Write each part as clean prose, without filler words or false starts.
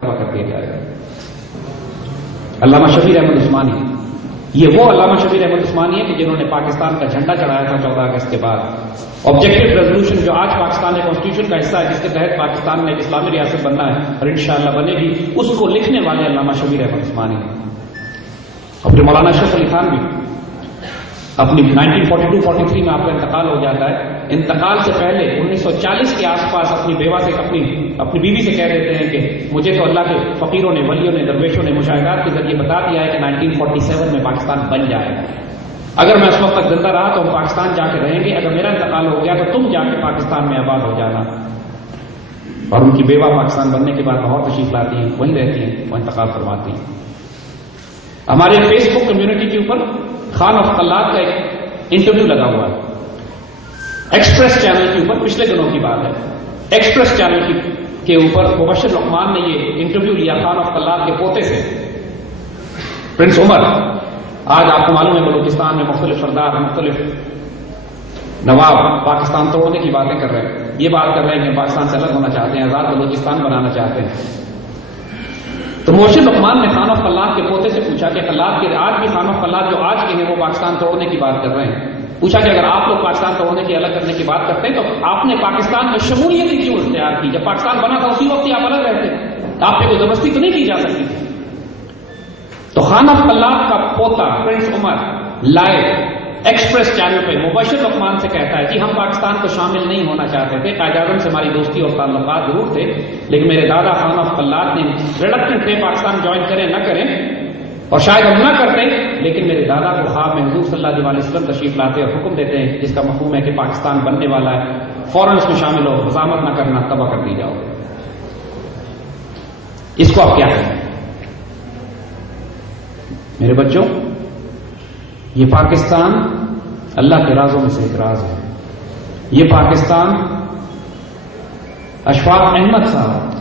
کر دیا جائے گا۔ علامہ شبیر احمد عثمانی، یہ وہ علامہ شبیر احمد عثمانی ہے کہ جنہوں نے پاکستان کا جھنڈا چڑھایا تھا 14 اگست کے بعد۔ آبجیکٹو ریزولوشن جو آج پاکستان کے کانسٹیٹیوشن کا حصہ ہے، جس کے تحت پاکستان میں ایک اسلامی ریاست بننا ہے اور انشاءاللہ بنے گی، اس کو لکھنے والے علامہ شبیر احمد عثمانی ہیں۔ اور پھر مولانا اشرف علی خان بھی اپنی 1942-43 میں آپ کا انتقال ہو جاتا ہے۔ انتقال سے پہلے 1940 کے آس پاس اپنی بیوہ سے اپنی بیوی سے کہہ دیتے ہیں کہ مجھے تو اللہ کے فقیروں نے، ولیوں نے، درویشوں نے مشاہدات کے ذریعے بتا دیا ہے کہ 1947 میں پاکستان بن جائے گا۔ اگر میں اس وقت تک زندہ رہا تو ہم پاکستان جا کے رہیں گے، اگر میرا انتقال ہو گیا تو تم جا کے پاکستان میں آباد ہو جانا۔ اور ان کی بیوہ پاکستان بننے کے بعد لاہور تشریف لاتی ہیں، وہیں رہتی ہیں، وہ انتقال فرماتی ہیں۔ ہمارے فیس بک کمیونٹی کے اوپر خان آف قلات کا ایک انٹرویو لگا ہوا ہے، ایکسپریس چینل کے اوپر، پچھلے دنوں کی بات ہے۔ ایکسپریس چینل کے اوپر مبشر لقمان نے یہ انٹرویو لیا خان آف قلات کے پوتے سے، پرنس عمر۔ آج آپ کو معلوم ہے بلوچستان میں مختلف سردار، مختلف نواب پاکستان توڑنے کی باتیں کر رہے ہیں، یہ بات کر رہے ہیں کہ پاکستان سے الگ ہونا چاہتے ہیں، آزاد بلوچستان بنانا چاہتے ہیں۔ تو مبشر لقمان نے خان آف قلات کے پوتے سے پوچھا کہ قلات کے آج بھی خان آف قلات جو آج کے ہیں وہ پاکستان توڑنے کی بات کر رہے ہیں، پوچھا کہ اگر آپ لوگ پاکستان توڑنے کی، الگ کرنے کی بات کرتے ہیں تو آپ نے پاکستان میں شمولیت کیوں اختیار کی؟ جب پاکستان بنا تھا اسی وقت ہی آپ الگ رہتے، آپ پہ کوئی زبردستی تو نہیں کی جا سکتی تھی۔ تو خان آف قلات کا پوتا پرنس عمر لائیو ایکسپریس چینل پہ مبشر لقمان سے کہتا ہے کہ ہم پاکستان کو شامل نہیں ہونا چاہتے تھے، قائد اعظم سے ہماری دوستی اور تعلقات ضرور تھے، لیکن میرے دادا خان آف قلات نے ریڈکٹنٹ تھے پاکستان جوائن کریں نہ کریں، اور شاید ہم نہ کرتے، لیکن میرے دادا کو خواب میں حضور صلی اللہ علیہ وسلم تشریف لاتے اور حکم دیتے ہیں جس کا مفہوم ہے کہ پاکستان بننے والا ہے، فوراً اس میں شامل ہو، حزامت نہ کرنا، تباہ کر دی جاؤ۔ اس کو آپ کیا کہیں؟ میرے بچوں، یہ پاکستان اللہ کے رازوں میں سے ایک راز ہے۔ یہ پاکستان اشفاق احمد صاحب،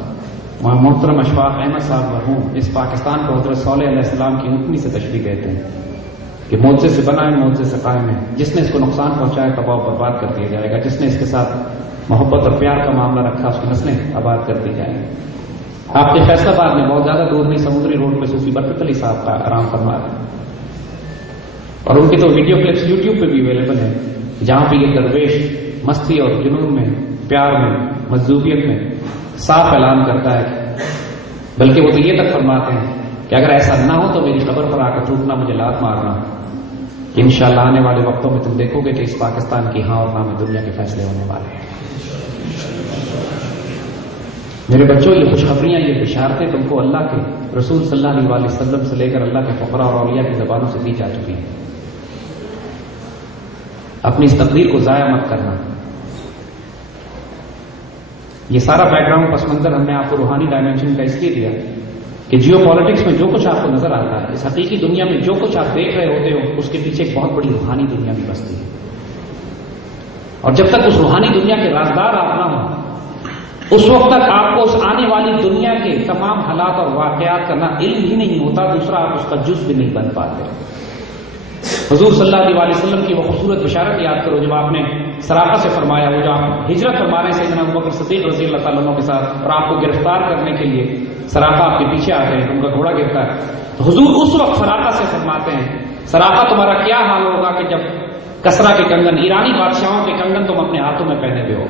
محترم اشفاق احمد صاحب مرحوم، اس پاکستان کو حضرت صالح علیہ السلام کی اونٹنی سے تشبیہ دیتے ہیں کہ معجزے سے بنا ہے، معجزے سے قائم ہے، جس نے اس کو نقصان پہنچایا تباہ و برباد کر دیا جائے گا، جس نے اس کے ساتھ محبت اور پیار کا معاملہ رکھا اس کی نسلیں آباد کر دی جائیں گی۔ آپ کے فیصلہ آباد میں بہت زیادہ دور نہیں، سمندری روڈ پہ صوفی برکت علی صاحب کا آرام فرما رہے ہیں، اور ان کی تو ویڈیو کلپس یوٹیوب پہ بھی اویلیبل ہیں، جہاں پہ یہ درویش مستی اور جنون میں، پیار میں، مجذوبیت میں صاف اعلان کرتا ہے، بلکہ وہ تو یہ تک فرماتے ہیں کہ اگر ایسا نہ ہو تو میری قبر پر آ کر ٹوٹنا، مجھے لات مارنا، کہ انشاءاللہ آنے والے وقتوں میں تم دیکھو گے کہ اس پاکستان کی ہاں اور نہ میں دنیا کے فیصلے ہونے والے ہیں۔ میرے بچوں، یہ خوشخبریاں، یہ بشارتیں تم کو اللہ کے رسول صلی اللہ علیہ وسلم سے لے کر اللہ کے فقراء اور اولیاء کی زبانوں سے دی جا چکی ہیں۔ اپنی اس تقدیر کو ضائع مت کرنا۔ یہ سارا بیک گراؤنڈ پس منظر ہم نے آپ کو روحانی ڈائمینشن کا اس لیے دیا کہ جیو پالیٹکس میں جو کچھ آپ کو نظر آتا ہے، اس حقیقی دنیا میں جو کچھ آپ دیکھ رہے ہوتے ہو، اس کے پیچھے ایک بہت بڑی روحانی دنیا بھی بستی ہے، اور جب تک اس روحانی دنیا کے رازدار آپ نہ ہوں، اس وقت تک آپ کو اس آنے والی دنیا کے تمام حالات اور واقعات کا نہ علم ہی نہیں ہوتا، دوسرا آپ اس کا جز بھی نہیں بن پاتے۔ حضور صلی اللہ علیہ وسلم کی وہ خوبصورت بشارت یاد کرو جب آپ نے سراقہ سے فرمایا، وہ جو آپ ہجرت فرما رہے ہیں سیدنا ابوبکر صدیق رضی اللہ تعالیٰ عنہ کے ساتھ، اور آپ کو گرفتار کرنے کے لیے سراقہ آپ کے پیچھے آتے ہیں، ان کا گھوڑا گرتا ہے، تو حضور اس وقت سراقہ سے فرماتے ہیں، سراقہ تمہارا کیا حال ہوگا کہ جب کسرا کے کنگن، ایرانی بادشاہوں کے کنگن تم اپنے ہاتھوں میں پہنے ہوئے ہو۔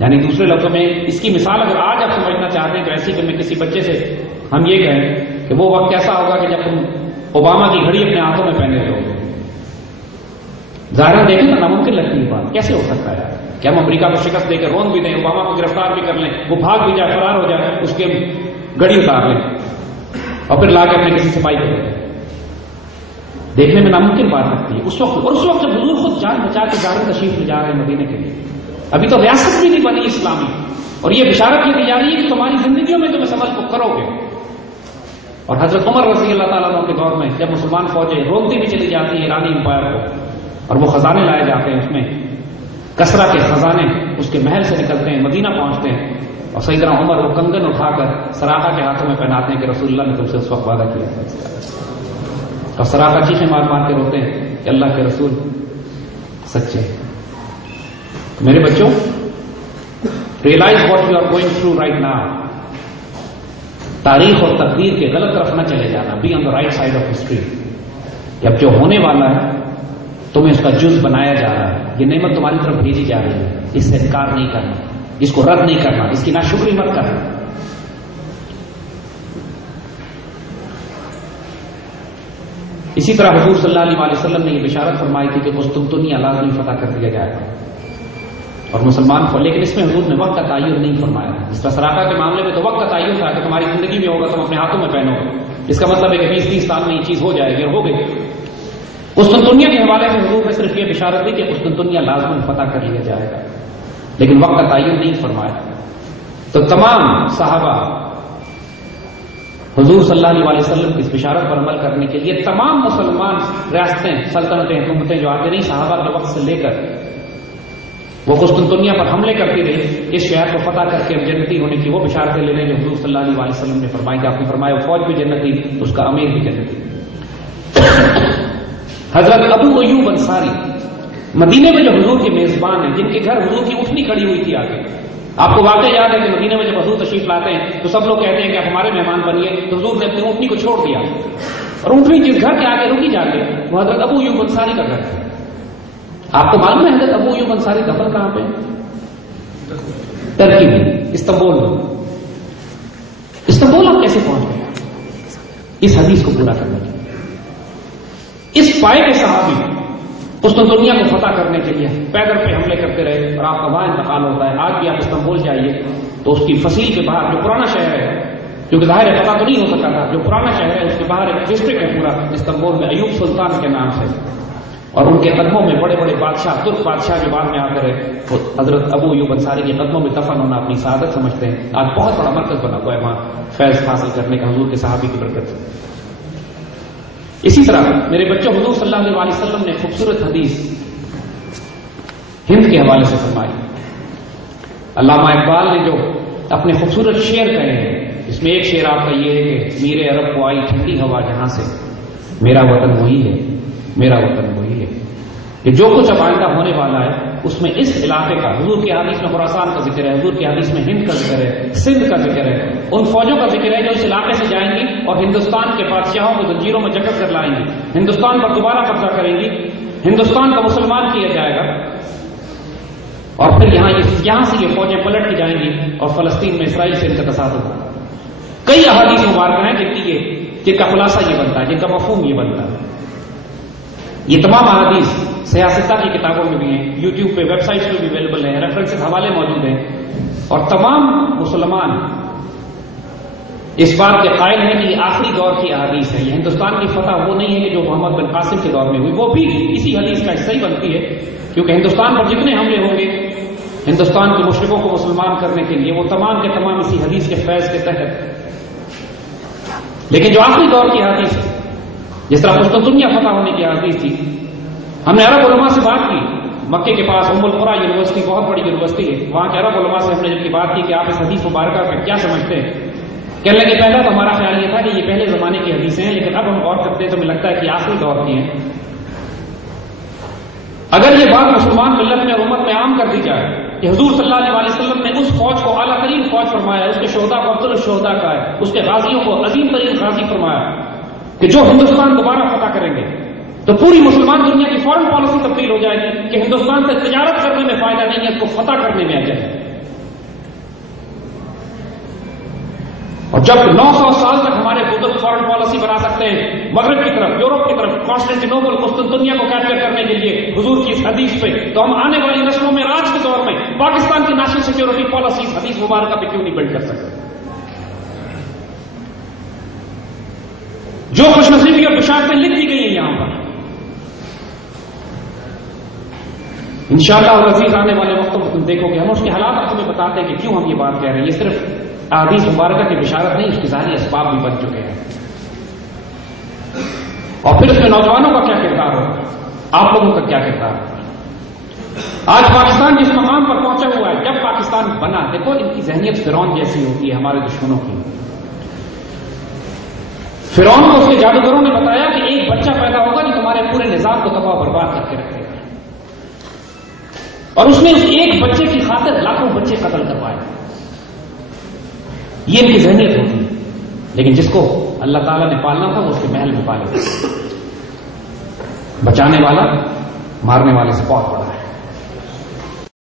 یعنی دوسرے لفظوں میں اس کی مثال اگر آج آپ سمجھنا چاہتے ہیں تو ایسی کہ میں کسی بچے سے ہم یہ کہیں کہ وہ وقت کیسا ہوگا کہ جب تم اوباما کی گھڑی اپنے ہاتھوں میں پہنے ہوئے ہو۔ ظاہر دیکھیں تو ناممکن لگتی ہے بات، کیسے ہو سکتا ہے کہ ہم امریکہ کو شکست دے کر رون بھی دیں، اوباما کو گرفتار بھی کر لیں، وہ بھاگ بھی جائے، فرار ہو جائے، اس کے گھڑی اتار لیں اور پھر لا کے اپنے کسی سپاہی کو دیں۔ دیکھنے میں ناممکن بات لگتی ہے اس وقت جب حضور خود جان بچا کے جارو تشریف لے جا رہے ہیں مدینے کے لیے، ابھی تو ریاست بھی نہیں بنی اسلامی، اور یہ بشارت یہ دی جا رہی ہے کہ تمہاری زندگیوں میں تم اس عمل کو کرو گے۔ اور حضرت عمر رضی اللہ تعالیٰ عنہ کے دور میں جب مسلمان فوجیں روکتی بھی چلی جاتی ہے ایرانی امپائر کو، اور وہ خزانے لائے جاتے ہیں، اس میں کسرا کے خزانے اس کے محل سے نکلتے ہیں، مدینہ پہنچتے ہیں، اور سیدنا عمر وہ کنگن اٹھا کر سراقہ کے ہاتھوں میں پہناتے ہیں کہ رسول اللہ نے تم سے اس وقت وعدہ کیا، اور سراقہ چیخیں مار مار کے روتے ہیں کہ اللہ کے رسول سچے۔ میرے بچوں، realise what you are going through right now. تاریخ اور تقدیر کے غلط طرف نہ چلے جانا. Be on the right side of history. جب جو ہونے والا ہے تمہیں اس کا جز بنایا جا رہا ہے, یہ نعمت تمہاری طرف بھیجی جا رہی ہے, اس سے انکار نہیں کرنا, اس کو رد نہیں کرنا, اس کی ناشکری مت کرنا. اسی طرح حضور صلی اللہ علیہ وسلم نے یہ بشارت فرمائی تھی کہ قسطنطنیہ لازمی فتح کر دیا جائے گا اور مسلمان کو, لیکن اس میں حضور نے وقت کا تعین نہیں فرمایا. اس طرح سراقہ کے معاملے میں تو وقت کا تعین تھا کہ تمہاری زندگی میں ہوگا, تم اپنے ہاتھوں میں پہنو گے. اس کا مطلب ہے کہ 20-30 سال میں یہ چیز ہو جائے گی, اور ہو گئی. قسطنطنیہ کے حوالے سے حضور نے صرف یہ بشارت دی کہ قسطنطنیہ لازمی فتح کر لیا جائے گا, لیکن وقت کا تعین نہیں فرمایا. تو تمام صحابہ حضور صلی اللہ علیہ وسلم کی اس بشارت پر عمل کرنے کے لیے تمام مسلمان ریاستیں, سلطنتیں, حکومتیں جو آتی رہی صحابہ کے وقت سے لے کر وہ قسطنطنیہ پر حملے کرتی رہی اس شہر کو فتح کر کے جنتی ہونے کی وہ بشارتیں لے رہے جو حضور صلی اللہ علیہ وسلم نے فرمائی. کہ آپ نے فرمایا فوج بھی جنتی, اس کا امیر بھی جنتی. حضرت ابو ایوب انصاری مدینے میں جو حضور کے میزبان ہیں, جن کے گھر حضور کی اٹھنی کھڑی ہوئی تھی آگے. آپ کو واقعہ یاد ہے کہ مدینے میں جب حضور تشریف لاتے ہیں تو سب لوگ کہتے ہیں کہ آپ ہمارے مہمان بنیے, تو حضور نے اپنی اٹھنی کو چھوڑ دیا, اور اٹھنی جس گھر کے آگے رکی جاتے وہ حضرت ابو ایوب انصاری کا گھر ہے. آپ کو معلوم ہے حضرت ابو ایوب انصاری دفن کہاں پہ؟ ترکی میں, استنبول میں. استنبول آپ کیسے پہنچ گئے اس حدیث کو پورا کرنے کے لیے؟ اس پائے کے صحابی قسطنطنیہ کو فتح کرنے کے لیے پیدل پہ حملے کرتے رہے, اور آپ کا وہاں انتقال ہوتا ہے. آج بھی آپ استنبول جائیے تو اس کی فصیل کے باہر جو پرانا شہر ہے, کیونکہ ظاہر ہے پتہ تو نہیں ہو سکتا تھا, جو پرانا شہر ہے اس کے باہر ایک ڈسٹرکٹ ہے پورا استنبول میں, ایوب سلطان کے نام سے, اور ان کے قدموں میں بڑے بڑے بادشاہ, ترک بادشاہ جو بعد میں آ کر حضرت ابو ایوب انصاری کے قدموں میں دفن ہونا اپنی سعادت سمجھتے ہیں. آج بہت بڑا مرکز بنا ہوا ہے وہاں فیض حاصل کرنے کا حضور کے صحابی کی برکت سے. اسی طرح میرے بچوں, حضور صلی اللہ علیہ وسلم نے خوبصورت حدیث ہند کے حوالے سے فرمائی. علامہ اقبال نے جو اپنے خوبصورت شعر کہے ہیں, اس میں ایک شعر آپ کا یہ ہے کہ میرے عرب کو آئی ٹھنڈی ہوا جہاں سے, میرا وطن وہی ہے, میرا وطن وہی ہے. کہ جو کچھ اب آئندہ ہونے والا ہے اس میں اس علاقے کا, حضور کی حدیث میں خراسان کا ذکر ہے, حضور کی حدیث میں ہند کا ذکر ہے, سندھ کا ذکر ہے, ان فوجوں کا ذکر ہے جو اس علاقے سے جائیں گی اور ہندوستان کے بادشاہوں کو زنجیروں میں جکڑ کر لائیں گی, ہندوستان پر دوبارہ قبضہ کریں گی, ہندوستان کا مسلمان کیا جائے گا, اور پھر یہاں سے یہ فوجیں پلٹ کے جائیں گی اور فلسطین میں اسرائیل سے ان کا تصادم ہوگا. کئی احادیث مبارکہ ہیں جن کا خلاصہ یہ بنتا ہے, جن کا مفہوم یہ بنتا ہے. یہ تمام احادیث سیاستہ کی کتابوں میں بھی ہیں, یوٹیوب پہ, ویب سائٹس پہ بھی اویلیبل ہیں, ریفرنسز حوالے موجود ہیں, اور تمام مسلمان اس بات کے قائل ہیں کہ یہ آخری دور کی احادیث ہے. یہ ہندوستان کی فتح وہ نہیں ہے کہ جو محمد بن قاسم کے دور میں ہوئی, وہ بھی اسی حدیث کا حصہ ہی بنتی ہے, کیونکہ ہندوستان پر جتنے حملے ہوں گے ہندوستان کے مشرکوں کو مسلمان کرنے کے لیے, وہ تمام کے تمام اسی حدیث کے فیض کے تحت. لیکن جو آخری دور کی حدیث ہے, جس طرح قسطنطنیہ فتح ہونے کی حدیث تھی, ہم نے عرب علماء سے بات کی. مکے کے پاس ام القریٰ یونیورسٹی بہت بڑی یونیورسٹی ہے, وہاں کے عرب علماء سے ہم نے جب کی بات کی کہ آپ اس حدیث مبارکہ کا کیا سمجھتے ہیں, کہنے لگے پہلا تو ہمارا خیال یہ تھا کہ یہ پہلے زمانے کی حدیثیں ہیں, لیکن اب ہم غور کرتے ہیں تو ہمیں لگتا ہے کہ آخری دور کی ہیں. اگر یہ بات مسلمان ملت میں اور امت میں عام کر دی جائے کہ حضور صلی اللہ علیہ وسلم نے اس فوج کو اعلیٰ ترین فوج فرمایا, اس کے شہداء کو افضل الشہداء کا ہے, اس کے غازیوں کو عظیم ترین غازی فرمایا, کہ جو ہندوستان دوبارہ فتح کریں گے, تو پوری مسلمان دنیا کی فورن پالیسی تبدیل ہو جائے گی کہ ہندوستان سے تجارت کرنے میں فائدہ نہیں ہے, اس کو فتح کرنے میں آ جائے. اور جب 900 سال تک ہمارے بزرگ فورن پالیسی بنا سکتے ہیں مغرب کی طرف, یورپ کی طرف, کانسٹینٹینوپل, قسطنطنیہ کو کیپچر کرنے کے لیے حضور کی اس حدیث پہ, تو ہم آنے والی نسلوں میں آج کے دور میں پاکستان کی نیشنل سیکورٹی پالیسی اس حدیث مبارکہ پہ کیوں نہیں بلڈ کر سکتے؟ جو خوش نصیبی اور بشارتیں لکھ دی گئی ہیں یہاں پر, انشاءاللہ اور عزیز آنے والے وقتوں میں تم دیکھو گے ہم اس کے حالات تمہیں بتاتے ہیں کہ کیوں ہم یہ بات کہہ رہے ہیں. یہ صرف احادیث مبارکہ کی بشارت نہیں, اس کے ظاہری اسباب بھی بن چکے ہیں. اور پھر اس میں نوجوانوں کا کیا کردار ہو, آپ لوگوں کا کیا کردار ہے. آج پاکستان جس مقام پر پہنچا ہوا ہے, جب پاکستان بنا, دیکھو ان کی ذہنیت فرعون جیسی ہوتی ہے ہمارے دشمنوں کی. فرعون کو اس کے جادوگروں نے بتایا کہ ایک بچہ پیدا ہوگا جو تمہارے پورے نظام کو تباہ برباد کر کے رکھے گا, اور اس نے اس ایک بچے کی خاطر لاکھوں بچے قتل کروائے. یہ ان کی ذہنیت ہوتی ہے. لیکن جس کو اللہ تعالیٰ نے پالنا تھا وہ اس کے محل میں پالے. بچانے والا مارنے والے سے بہت بڑا ہے.